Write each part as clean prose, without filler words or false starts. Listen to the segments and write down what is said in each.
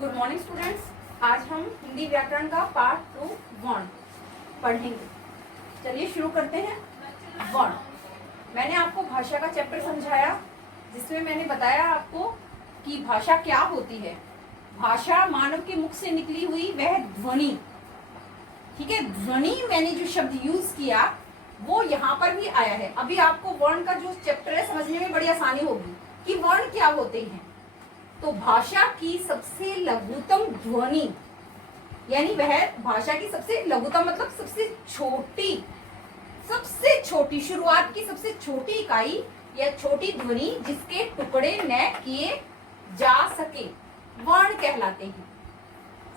Good morning students. आज हम हिंदी व्याकरण का पार्ट 2 वर्ण पढ़ेंगे। चलिए शुरू करते हैं। वर्ण। मैंने आपको भाषा का चैप्टर समझाया, जिसमें मैंने बताया आपको कि भाषा क्या होती है। भाषा मानव के मुख से निकली हुई वह ध्वनि, ठीक है। ध्वनि मैंने जो शब्द यूज किया वो यहाँ पर भी आया है। अभी आपको वर्ण का जो चैप्टर है समझने में बड़ी आसानी होगी कि वर्ण क्या होते हैं। तो भाषा की सबसे लघुतम ध्वनि, यानी वह भाषा की सबसे लघुतम मतलब सबसे छोटी शुरुआत की सबसे छोटी इकाई या छोटी ध्वनि जिसके टुकड़े न किए जा सके, वर्ण कहलाते हैं।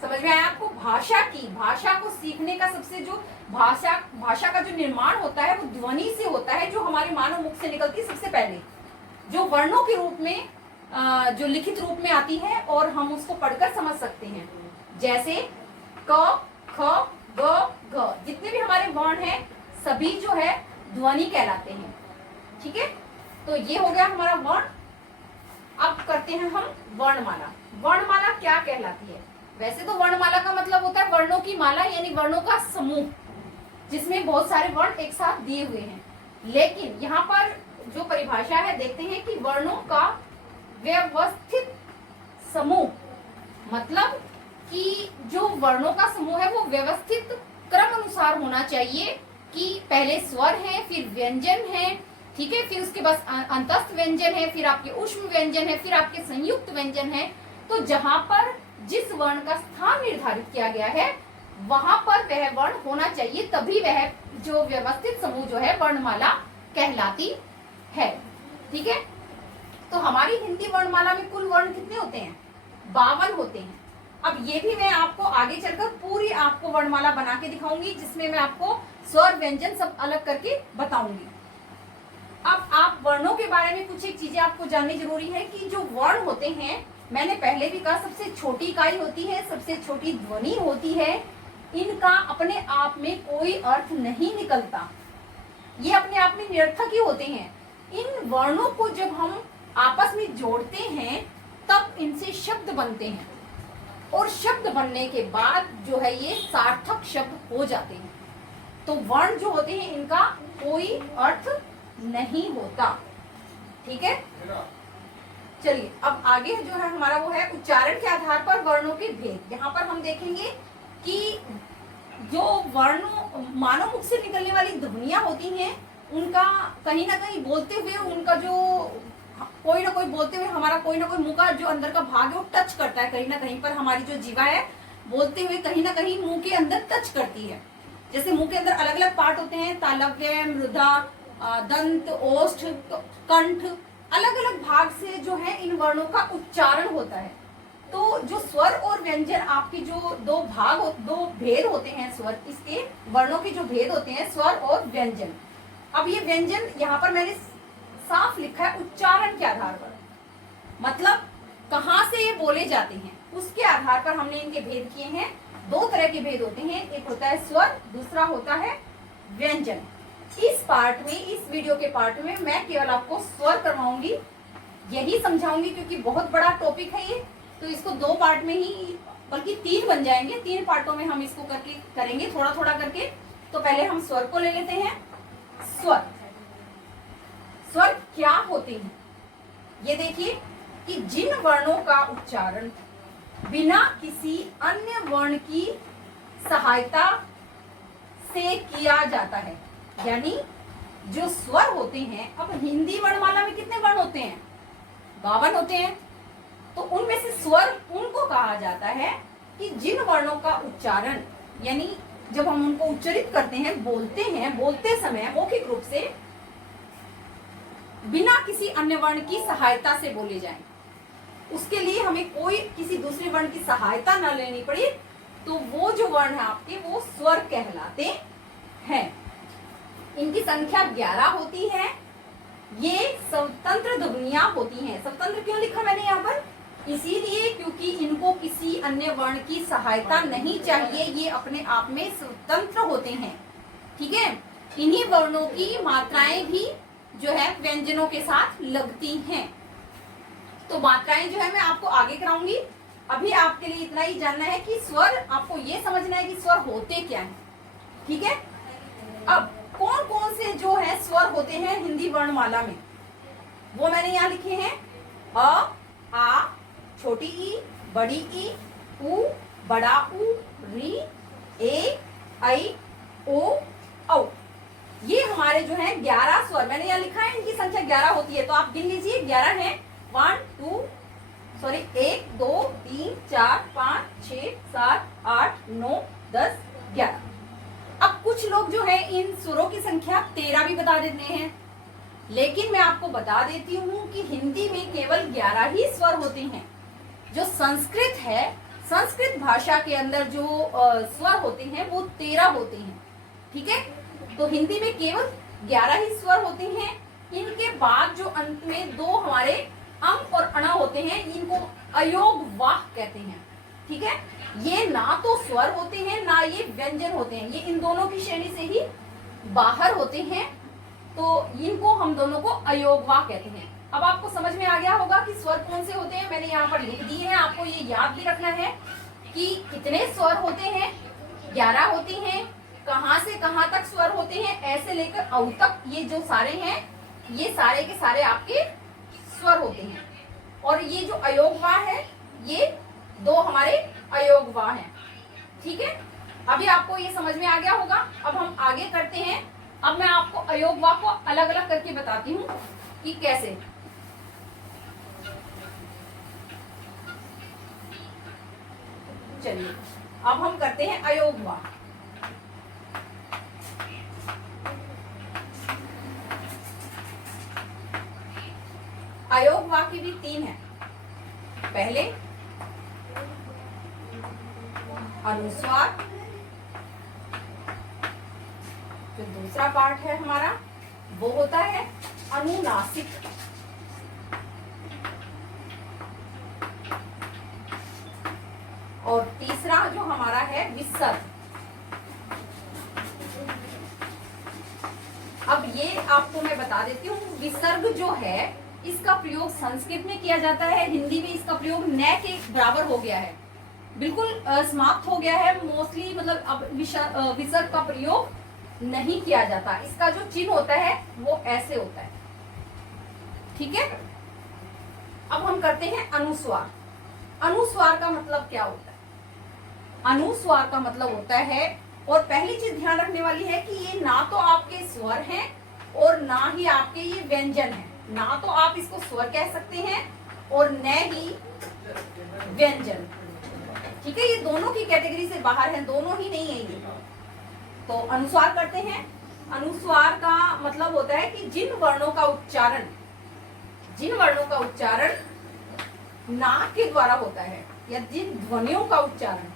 समझ में आया आपको? भाषा को सीखने का सबसे जो भाषा का जो निर्माण होता है वो ध्वनि से होता है, जो हमारे मानव मुख से निकलती है सबसे पहले, जो वर्णों के रूप में जो लिखित रूप में आती है और हम उसको पढ़कर समझ सकते हैं। जैसे क, ख, ग, घ, जितने भी हमारे वर्ण हैं सभी जो है ध्वनि कहलाते हैं। ठीक है, तो ये हो गया हमारा वर्ण। अब करते हैं हम वर्णमाला। वर्णमाला क्या कहलाती है? वैसे तो वर्णमाला का मतलब होता है वर्णों की माला, यानी वर्णों का समूह जिसमें बहुत सारे वर्ण एक साथ दिए हुए हैं। लेकिन यहाँ पर जो परिभाषा है देखते हैं कि वर्णों का व्यवस्थित समूह, मतलब कि जो वर्णों का समूह है वो व्यवस्थित क्रम अनुसार होना चाहिए कि पहले स्वर है, फिर व्यंजन है, ठीक है, फिर उसके बाद अंतस्थ व्यंजन है, फिर आपके ऊष्म व्यंजन है, फिर आपके संयुक्त व्यंजन है। तो जहां पर जिस वर्ण का स्थान निर्धारित किया गया है वहां पर वह वर्ण होना चाहिए, तभी वह जो व्यवस्थित समूह जो है वर्णमाला कहलाती है। ठीक है, तो हमारी हिंदी वर्णमाला में कुल वर्ण कितने होते हैं? 52 होते हैं। अब ये भी मैं आपको आगे चलकर पूरी आपको वर्णमाला बना के दिखाऊंगी, जिसमें मैं आपको स्वर व्यंजन सब अलग करके बताऊंगी। अब आप वर्णों के बारे में कुछ एक चीजें आपको जाननी जरूरी है कि जो वर्ण होते हैं, मैंने पहले भी कहा सबसे छोटी इकाई होती है, सबसे छोटी ध्वनि होती है। इनका अपने आप में कोई अर्थ नहीं निकलता, ये अपने आप में निरर्थक ही होते हैं। इन वर्णों को जब हम आपस में जोड़ते हैं तब इनसे शब्द बनते हैं, और शब्द बनने के बाद जो है ये सार्थक शब्द हो जाते हैं। तो वर्ण जो होते हैं इनका कोई अर्थ नहीं होता। ठीक है, चलिए अब आगे जो है हमारा वो है उच्चारण के आधार पर वर्णों के भेद। यहाँ पर हम देखेंगे कि जो वर्णों मानव मुख से निकलने वाली ध्वनियां होती हैं उनका कहीं ना कहीं बोलते हुए उनका जो कोई ना कोई बोलते हुए हमारा कोई ना कोई मुंह का जो अंदर का भाग है वो टच करता है कहीं ना कहीं पर। हमारी जो जीवा है बोलते हुए कहीं ना कहीं मुंह के अंदर टच करती है। जैसे मुंह के अंदर अलग अलग पार्ट होते हैं, तालव्य, मृदा, दंत, ओष्ठ, कंठ, अलग अलग भाग से जो है इन वर्णों का उच्चारण होता है। तो जो स्वर और व्यंजन आपके जो दो भेद होते हैं, स्वर इसके वर्णों के जो भेद होते हैं स्वर और व्यंजन। अब ये व्यंजन यहाँ पर मैंने साफ लिखा है उच्चारण के आधार पर, मतलब कहाँ से ये बोले जाते हैं उसके आधार पर हमने इनके भेद किए हैं। 2 तरह के भेद होते हैं, एक होता है स्वर, दूसरा होता है व्यंजन। इस पार्ट में, इस वीडियो के पार्ट में मैं केवल आपको स्वर करवाऊंगी, यही समझाऊंगी, क्योंकि बहुत बड़ा टॉपिक है ये। तो इसको 2 पार्ट में ही, बल्कि 3 बन जाएंगे, 3 पार्टों में हम इसको करेंगे थोड़ा थोड़ा करके। तो पहले हम स्वर को ले लेते हैं। स्वर क्या होते हैं? ये देखिए कि जिन वर्णों का उच्चारण बिना किसी अन्य वर्ण की सहायता से किया जाता है, यानी जो स्वर होते हैं। अब हिंदी वर्णमाला में कितने वर्ण होते हैं? 52 होते हैं। तो उनमें से स्वर उनको कहा जाता है कि जिन वर्णों का उच्चारण, यानी जब हम उनको उच्चरित करते हैं, बोलते समय मौखिक रूप से बिना किसी अन्य वर्ण की सहायता से बोले जाएं, उसके लिए हमें कोई किसी दूसरे वर्ण की सहायता न लेनी पड़े, तो वो जो वर्ण है आपके वो स्वर कहलाते हैं। इनकी संख्या 11 होती है। ये स्वतंत्र ध्वनियां होती हैं। स्वतंत्र क्यों लिखा मैंने यहाँ पर? इसीलिए क्योंकि इनको किसी अन्य वर्ण की सहायता नहीं चाहिए, ये अपने आप में स्वतंत्र होते हैं। ठीक है, इन्हीं वर्णों की मात्राएं भी जो है व्यंजनों के साथ लगती हैं। तो मात्राएं जो है मैं आपको आगे कराऊंगी। अभी आपके लिए इतना ही जानना है कि स्वर, आपको ये समझना है कि स्वर होते क्या हैं, ठीक है। अब कौन कौन से जो है स्वर होते हैं हिंदी वर्णमाला में, वो मैंने यहाँ लिखे हैं। अ, आ, छोटी ई, बड़ी ई, उ, बड़ा उ, री, ए, ऐ, ओ, औ। ये हमारे जो है 11 स्वर मैंने यहाँ लिखा है, इनकी संख्या 11 होती है, तो आप गिन लीजिए 11 है। 1 2 3 4 5 6 7 8 9 10 11। अब कुछ लोग जो है इन सुरों की संख्या 13 भी बता देते हैं, लेकिन मैं आपको बता देती हूँ कि हिंदी में केवल 11 ही स्वर होते हैं। जो संस्कृत है, संस्कृत भाषा के अंदर जो स्वर होते हैं वो 13 होते हैं, ठीक है। तो हिंदी में केवल 11 ही स्वर होते हैं। इनके बाद जो अंत में 2 हमारे अंग और अणा होते हैं, इनको अयोग वाह कहते हैं, ठीक है। ये ना तो स्वर होते हैं ना ये व्यंजन होते हैं, ये इन दोनों की श्रेणी से ही बाहर होते हैं, तो इनको हम दोनों को अयोग वाह कहते हैं। अब आपको समझ में आ गया होगा कि स्वर कौन से होते हैं, मैंने यहाँ पर लिख दिए हैं। आपको ये याद भी रखना है कि कितने स्वर होते हैं, 11 होते हैं, कहाँ से कहाँ तक स्वर होते हैं, ऐसे लेकर औ तक, ये जो सारे हैं ये सारे के सारे आपके स्वर होते हैं। और ये जो अयोग वाह है, ये 2 हमारे अयोग वाह हैं, ठीक है। अभी आपको ये समझ में आ गया होगा। अब हम आगे करते हैं। अब मैं आपको अयोग वाह को अलग अलग करके बताती हूँ कि कैसे। चलिए अब हम करते हैं अयोग वाह। अयोग वाह की भी 3 है। पहले अनुस्वार, जो दूसरा पार्ट है हमारा वो होता है अनुनासिक, और तीसरा जो हमारा है विसर्ग। अब ये आपको मैं बता देती हूँ, विसर्ग जो है इसका प्रयोग संस्कृत में किया जाता है, हिंदी में इसका प्रयोग न के बराबर हो गया है, बिल्कुल समाप्त हो गया है मोस्टली। मतलब अब विसर्ग का प्रयोग नहीं किया जाता। इसका जो चिन्ह होता है वो ऐसे होता है, ठीक है। अब हम करते हैं अनुस्वार। अनुस्वार का मतलब क्या होता है? अनुस्वार का मतलब होता है, और पहली चीज ध्यान रखने वाली है कि ये ना तो आपके स्वर हैं और ना ही आपके ये व्यंजन है। ना तो आप इसको स्वर कह सकते हैं और न ही व्यंजन, ठीक है। ये दोनों की कैटेगरी से बाहर है, दोनों ही नहीं है ये। तो अनुस्वार करते हैं। अनुस्वार का मतलब होता है कि जिन वर्णों का उच्चारण नाक के द्वारा होता है, या जिन ध्वनियों का उच्चारण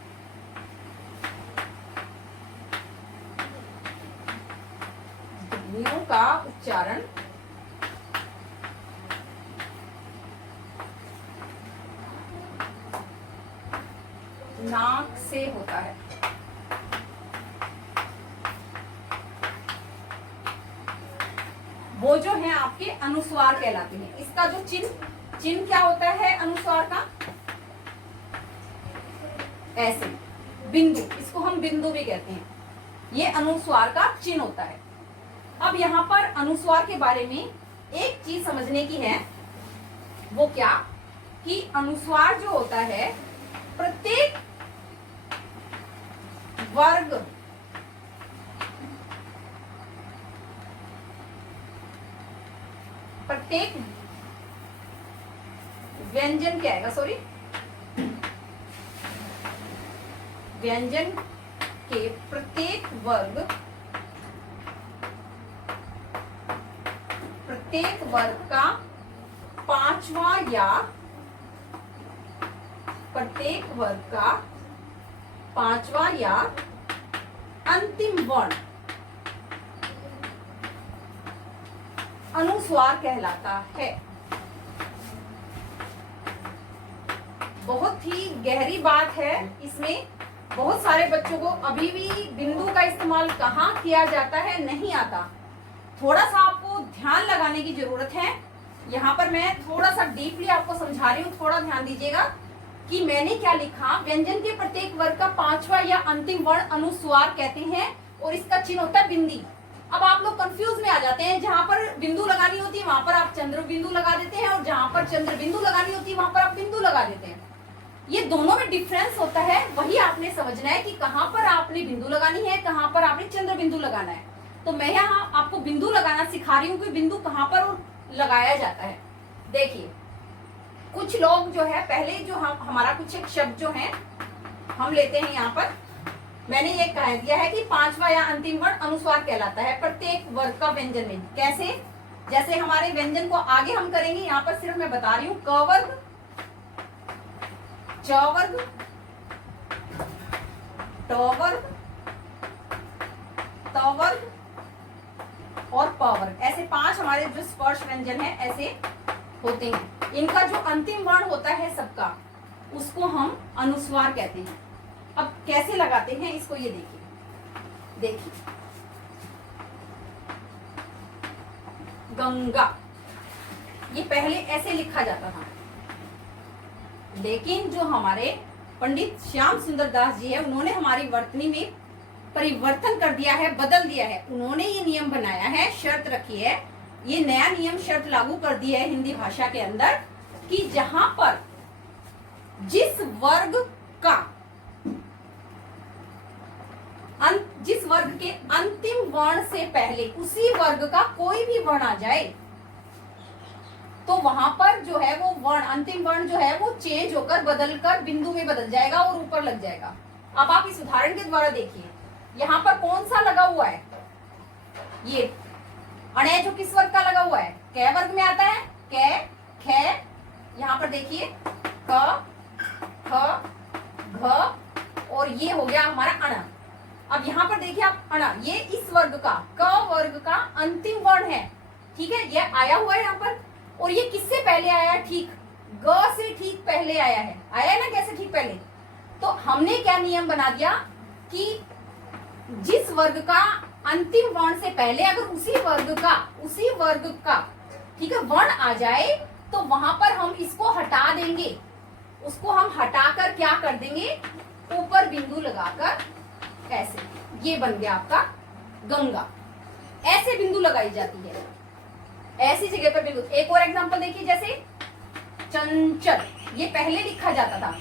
नाक से होता है, वो जो है आपके अनुस्वार कहलाते हैं। इसका जो चिन्ह क्या होता है अनुस्वार का? ऐसे बिंदु, इसको हम बिंदु भी कहते हैं, ये अनुस्वार का चिन्ह होता है। अब यहाँ पर अनुस्वार के बारे में एक चीज समझने की है, वो क्या कि अनुस्वार जो होता है प्रत्येक वर्ग प्रत्येक व्यंजन क्या आएगा, सॉरी, व्यंजन के प्रत्येक वर्ग का पांचवा या प्रत्येक वर्ग का पांचवा या अंतिम वर्ण अनुस्वार कहलाता है। बहुत ही गहरी बात है इसमें। बहुत सारे बच्चों को अभी भी बिंदु का इस्तेमाल कहाँ किया जाता है नहीं आता। थोड़ा सा आपको ध्यान लगाने की जरूरत है। यहाँ पर मैं थोड़ा सा डीपली आपको समझा रही हूँ, थोड़ा ध्यान दीजिएगा। कि मैंने क्या लिखा, व्यंजन के प्रत्येक वर्ग का पांचवा या अंतिम वर्ण अनुस्वार कहते हैं और इसका चिन्ह होता है बिंदी। अब आप लोग कंफ्यूज में आ जाते हैं, जहां पर बिंदु लगानी होती है वहां पर आप चंद्र बिंदु लगा देते हैं और जहां पर चंद्र बिंदु लगानी होती है वहां पर आप बिंदु लगा देते हैं। ये दोनों में डिफरेंस होता है, वही आपने समझना है कि कहां पर आपने बिंदु लगानी है, कहां पर आपने चंद्र बिंदु लगाना है। तो मैं यहाँ आपको बिंदु लगाना सिखा रही हूँ कि बिंदु कहां पर लगाया जाता है। देखिए कुछ लोग जो है पहले जो हमारा कुछ एक शब्द जो है हम लेते हैं, यहाँ पर मैंने ये कह दिया है कि पांचवा या अंतिम वर्ण अनुस्वार कहलाता है प्रत्येक वर्ग का व्यंजन में। कैसे? जैसे हमारे व्यंजन को आगे हम करेंगे, यहाँ पर सिर्फ मैं बता रही हूँ क वर्ग, च वर्ग, ट वर्ग, त वर्ग और प वर्ग, ऐसे 5 हमारे जो स्पर्श व्यंजन है ऐसे होते हैं। इनका जो अंतिम वर्ण होता है सबका, उसको हम अनुस्वार कहते हैं। अब कैसे लगाते हैं इसको ये देखिए गंगा, ये पहले ऐसे लिखा जाता था, लेकिन जो हमारे पंडित श्याम सुंदर दास जी है उन्होंने हमारी वर्तनी में परिवर्तन कर दिया है, बदल दिया है। उन्होंने ये नियम बनाया है, शर्त रखी है, ये नया नियम शर्त लागू कर दी है हिंदी भाषा के अंदर कि जहां पर जिस वर्ग के अंतिम वर्ण से पहले उसी वर्ग का कोई भी वर्ण आ जाए तो वहां पर जो है वो वर्ण, अंतिम वर्ण जो है वो चेंज होकर बदलकर बिंदु में बदल जाएगा और ऊपर लग जाएगा। अब आप इस उदाहरण के द्वारा देखिए, यहाँ पर कौन सा लगा हुआ है, ये अणे जो किस वर्ग का लगा हुआ है, कै वर्ग में आता है, कै, खे, यहाँ पर देखिए क, ख, घ और ये हो गया हमारा अण। अब यहाँ पर देखिए आप अण, ये इस वर्ग का, क वर्ग का अंतिम वर्ण है, ठीक है, ये आया हुआ है यहाँ पर। और ये किससे पहले आया है? ठीक ग से ठीक पहले आया है, आया है ना, कैसे ठीक पहले। तो हमने क्या नियम बना दिया कि जिस वर्ग का अंतिम वर्ण से पहले अगर उसी वर्ग का ठीक है वर्ण आ जाए तो वहां पर हम इसको हटा देंगे, उसको हम हटाकर क्या कर देंगे, ऊपर बिंदु लगाकर ऐसे, ये बन गया आपका गंगा। ऐसे बिंदु लगाई जाती है, ऐसी जगह पर बिंदु। एक और एग्जांपल देखिए, जैसे चंचल, ये पहले लिखा जाता था,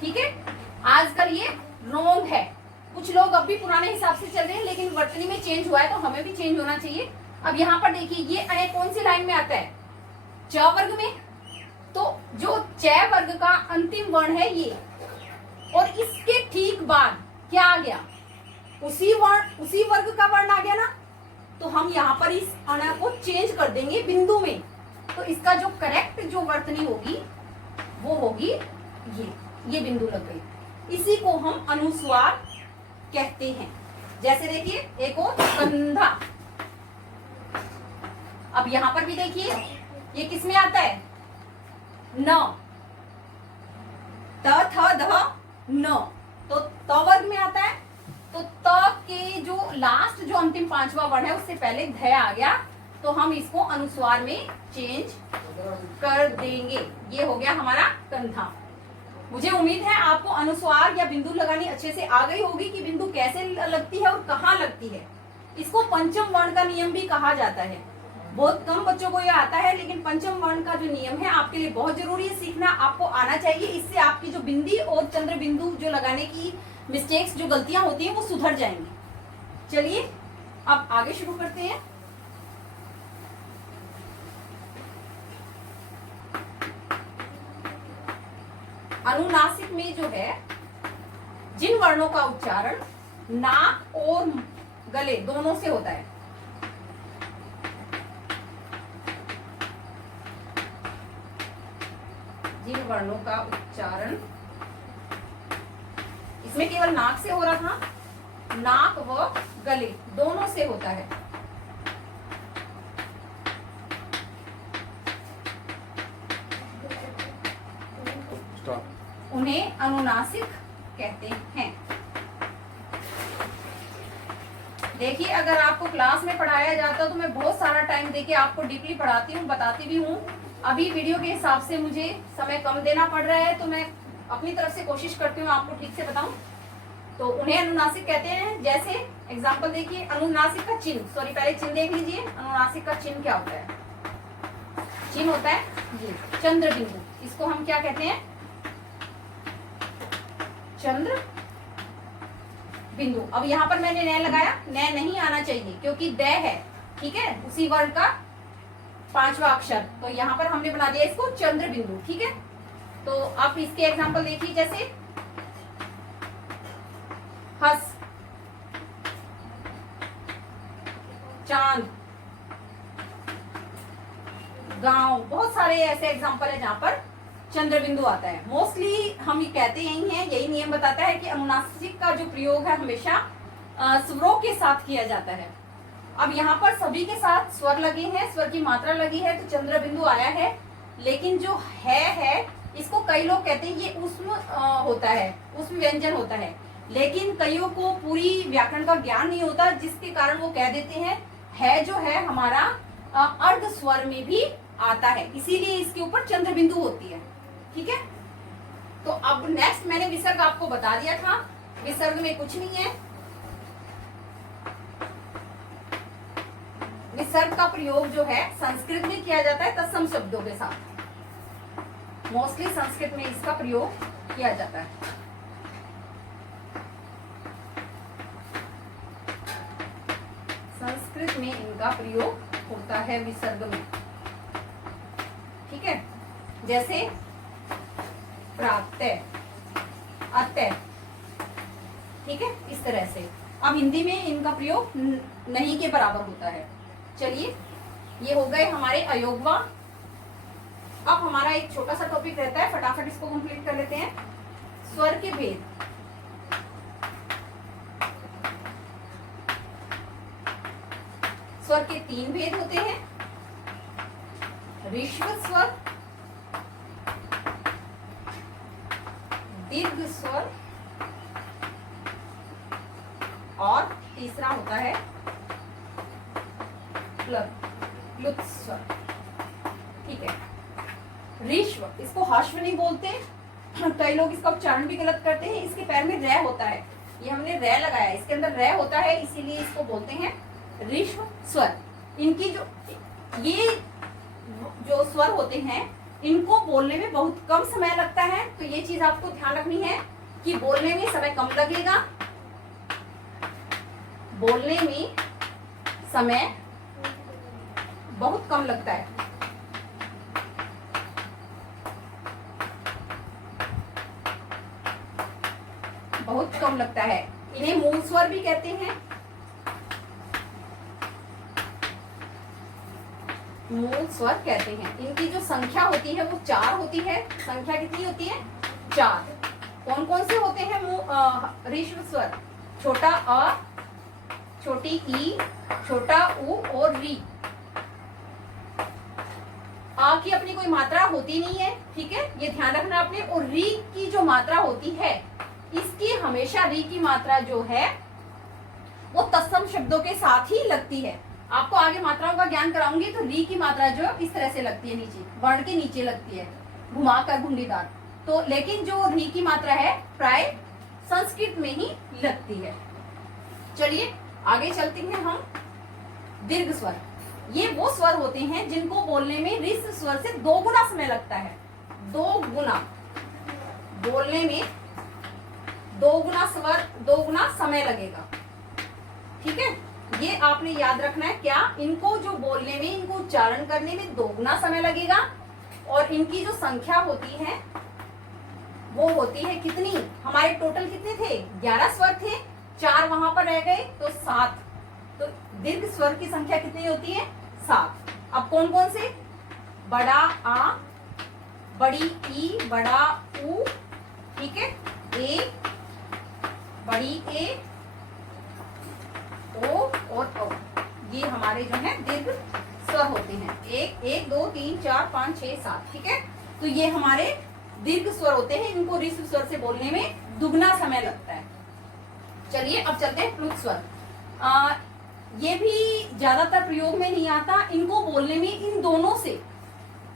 ठीक है, आजकल ये रोंग है। कुछ लोग अब भी पुराने हिसाब से चल रहे हैं, लेकिन वर्तनी में चेंज हुआ है तो हमें भी चेंज होना चाहिए। अब यहाँ पर देखिए ये अणे कौन सी लाइन में आता है, च वर्ग में। तो जो च वर्ग का अंतिम वर्ण है ये, और इसके ठीक बाद क्या आ गया, उसी वर्ग का वर्ण आ गया ना, तो हम यहाँ पर इस अण को चेंज कर देंगे बिंदु में। तो इसका जो करेक्ट जो वर्तनी होगी वो होगी ये बिंदु लग गई, इसी को हम अनुस्वार कहते हैं। जैसे देखिए एक और कंधा, अब यहां पर भी देखिए ये किस में आता है, न, त थ ध न, तो त वर्ग में आता है। तो त के जो लास्ट जो अंतिम 5वां वर्ण है उससे पहले ध आ गया, तो हम इसको अनुस्वार में चेंज कर देंगे। ये हो गया हमारा कंधा। मुझे उम्मीद है आपको अनुस्वार या बिंदु लगानी अच्छे से आ गई होगी कि बिंदु कैसे लगती है और कहाँ लगती है। इसको पंचम वर्ण का नियम भी कहा जाता है। बहुत कम बच्चों को ये आता है, लेकिन पंचम वर्ण का जो नियम है आपके लिए बहुत जरूरी है सीखना, आपको आना चाहिए। इससे आपकी जो बिंदी और चंद्र बिंदु जो लगाने की मिस्टेक्स, जो गलतियां होती हैं, वो सुधर जाएंगी। चलिए अब आगे शुरू करते हैं। अनुनासिक में जो है जिन वर्णों का उच्चारण नाक और गले दोनों से होता है, जिन वर्णों का उच्चारण इसमें केवल नाक से हो रहा था, नाक व गले दोनों से होता है। उन्हें अनुनासिक कहते हैं। देखिए अगर आपको क्लास में पढ़ाया जाता तो मैं बहुत सारा टाइम देके आपको डीपली पढ़ाती हूँ, बताती भी हूँ। अभी वीडियो के हिसाब से मुझे समय कम देना पड़ रहा है, तो मैं अपनी तरफ से कोशिश करती हूँ आपको ठीक से बताऊं। तो उन्हें अनुनासिक कहते हैं। जैसे एग्जांपल देखिए, अनुनासिक का चिन्ह, सॉरी पहले चिन्ह देख लीजिए। अनुनासिक का चिन्ह क्या होता है? चिन्ह होता है ये चंद्र बिंदु। इसको हम क्या कहते हैं? चंद्र बिंदु। अब यहाँ पर मैंने न लगाया, न नहीं आना चाहिए क्योंकि द है, ठीक है, उसी वर्ण का 5वां अक्षर। तो यहाँ पर हमने बना दिया इसको चंद्र बिंदु, ठीक है। तो आप इसके एग्जांपल देखिए, जैसे हंस, चांद, गांव, बहुत सारे ऐसे एग्जांपल है जहां पर चंद्र बिंदु आता है। मोस्टली हम ये कहते यही हैं, यही नियम बताता है कि अनुनासिक का जो प्रयोग है हमेशा स्वरों के साथ किया जाता है। अब यहाँ पर सभी के साथ स्वर लगे हैं, स्वर की मात्रा लगी है, तो चंद्र बिंदु आया है। लेकिन जो है इसको कई लोग कहते हैं ये ऊष्म होता है, ऊष्म व्यंजन होता है। लेकिन कईयों को पूरी व्याकरण का ज्ञान नहीं होता, जिसके कारण वो कह देते हैं है जो है हमारा अर्ध स्वर में भी आता है, इसीलिए इसके ऊपर चंद्र बिंदु होती है, ठीक है। तो अब नेक्स्ट मैंने विसर्ग आपको बता दिया था। विसर्ग में कुछ नहीं है। विसर्ग का प्रयोग जो है संस्कृत में किया जाता है तत्सम शब्दों के साथ। मोस्टली संस्कृत में इसका प्रयोग किया जाता है। संस्कृत में इनका प्रयोग होता है विसर्ग में, ठीक है। जैसे प्रातः, अतः, ठीक है, इस तरह से। अब हिंदी में इनका प्रयोग नहीं के बराबर होता है। चलिए, ये हो गए हमारे अयोगवा। अब हमारा एक छोटा सा टॉपिक रहता है, फटाफट इसको कंप्लीट कर लेते हैं। स्वर के भेद। स्वर के 3 भेद होते हैं, ऋश्व स्वर, दीर्घ स्वर और तीसरा होता है प्लुत स्वर, ठीक है। ऋश्व, इसको हर्ष्व नहीं बोलते, कई लोग इसका उच्चारण भी गलत करते हैं। इसके पैर में रे होता है, ये हमने रे लगाया, इसके अंदर रे होता है, इसीलिए इसको बोलते हैं ऋश्व स्वर। इनकी ये जो स्वर होते हैं इनको बोलने में बहुत कम समय लगता है। तो ये चीज आपको ध्यान रखनी है कि बोलने में समय कम लगेगा, बोलने में समय बहुत कम लगता है। बहुत कम लगता है। इन्हें मूल स्वर भी कहते हैं। मूल स्वर कहते हैं। इनकी जो संख्या होती है वो 4 होती है। संख्या कितनी होती है? 4। कौन कौन से होते हैं ऋश्व स्वर? छोटा अ, छोटी ई, छोटा उ और री। आ की अपनी कोई मात्रा होती नहीं है, ठीक है, ये ध्यान रखना आपने। और री की जो मात्रा होती है, इसकी हमेशा री की मात्रा जो है वो तत्सम शब्दों के साथ ही लगती है। आपको आगे मात्राओं का ज्ञान कराऊंगी तो री की मात्रा जो इस तरह से लगती है, नीचे वर्ण के नीचे लगती है, घुमाकर घुंडीदार। तो लेकिन जो री की मात्रा है प्राय संस्कृत में ही लगती है। चलिए आगे चलते हैं हम। दीर्घ स्वर, ये वो स्वर होते हैं जिनको बोलने में ऋश्व स्वर से 2 गुना समय लगता है। 2 गुना बोलने में 2 गुना स्वर, 2 गुना समय लगेगा, ठीक है। ये आपने याद रखना है। क्या? इनको जो बोलने में, इनको उच्चारण करने में 2 गुना समय लगेगा। और इनकी जो संख्या होती है वो होती है कितनी? हमारे टोटल कितने थे? 11 स्वर थे, 4 वहां पर रह गए तो 7। तो दीर्घ स्वर की संख्या कितनी होती है? 7। अब कौन कौन से? बड़ा आ, बड़ी ई, बड़ा उ, ठीक है, ए, बड़ी ए, ओ और औ। ये हमारे जो है दीर्घ स्वर होते हैं। 1 2 3 4 5 6 7, ठीक है। तो ये हमारे दीर्घ स्वर होते हैं। इनको ऋश्व स्वर से बोलने में दुगना समय लगता है। चलिए अब चलते हैं प्लुत स्वर। ये भी ज्यादातर प्रयोग में नहीं आता। इनको बोलने में इन दोनों से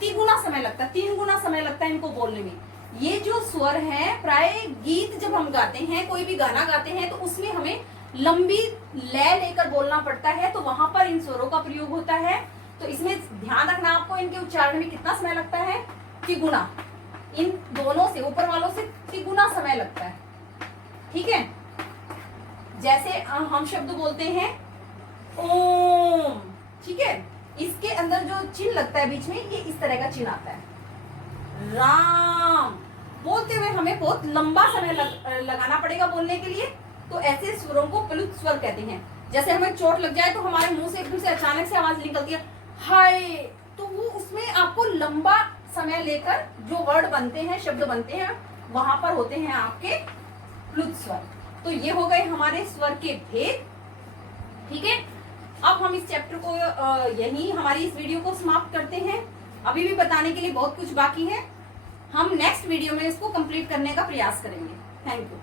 3 गुना समय लगता है। 3 गुना समय लगता है इनको बोलने में। ये जो स्वर है, प्राय गीत जब हम गाते हैं, कोई भी गाना गाते हैं, तो उसमें हमें लंबी लय लेकर बोलना पड़ता है, तो वहां पर इन स्वरों का प्रयोग होता है। तो इसमें ध्यान रखना आपको, इनके उच्चारण में कितना समय लगता है, तिगुना, इन दोनों से, ऊपर वालों से तिगुना समय लगता है। ठीक है, जैसे हम शब्द बोलते हैं ओम, ठीक है, इसके अंदर जो चिन्ह लगता है बीच में, ये इस तरह का चिन्ह आता है। राम बोलते हुए हमें बहुत लंबा समय लगाना पड़ेगा बोलने के लिए, तो ऐसे स्वरों को प्लुत स्वर कहते हैं। जैसे हमें चोट लग जाए तो हमारे मुंह से एकदम से अचानक से आवाज निकलती है हाय, तो वो उसमें आपको लंबा समय लेकर जो वर्ड बनते हैं, शब्द बनते हैं, वहां पर होते हैं आपके प्लुत स्वर। तो ये हो गए हमारे स्वर के भेद। ठीक है, अब हम इस चैप्टर को यही हमारी इस वीडियो को समाप्त करते हैं। अभी भी बताने के लिए बहुत कुछ बाकी है, हम नेक्स्ट वीडियो में इसको कंप्लीट करने का प्रयास करेंगे। Thank you.